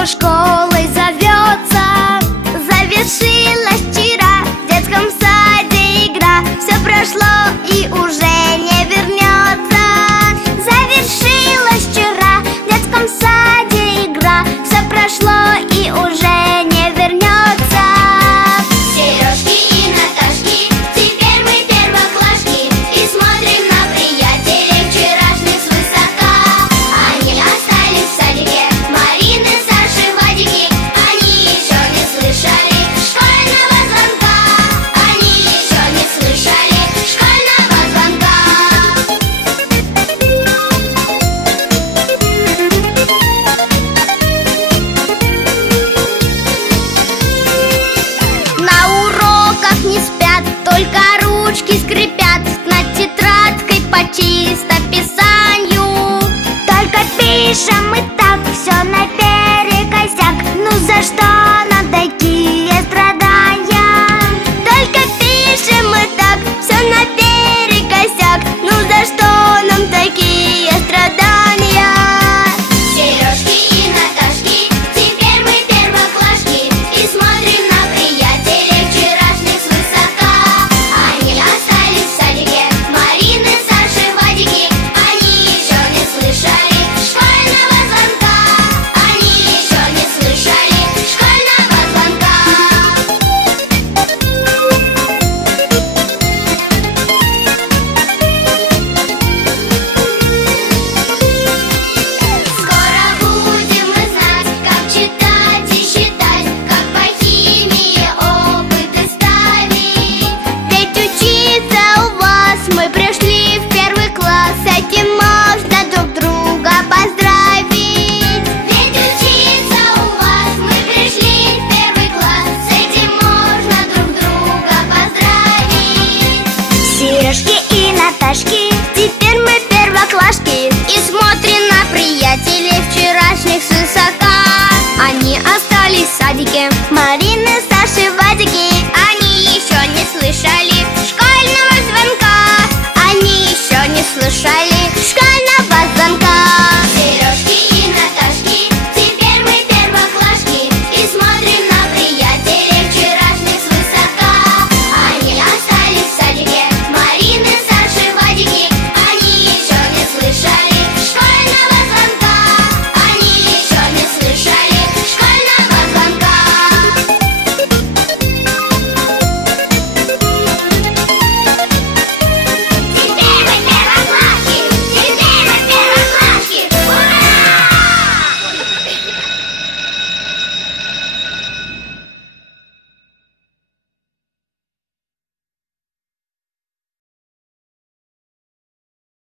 что школой зовется. Завершилась вчера в детском саде игра. Все прошло и уже не вернется. Завершилась вчера в детском саде игра. Все прошло и уже не вернется. Сережки и Наташки, теперь мы первоклашки и смотрим на приятелей вчерашних свысока. Они остались в садике, Марины, Саши, Вадики. Они еще не слышали школьного звонка. Они еще не слышали школьного звонка. На уроках не спят, только ручки скрипят над тетрадкой по чистописанию. Только пишем мы так, все наперекосяк. Ну за что нам такие страдания? Только пишем мы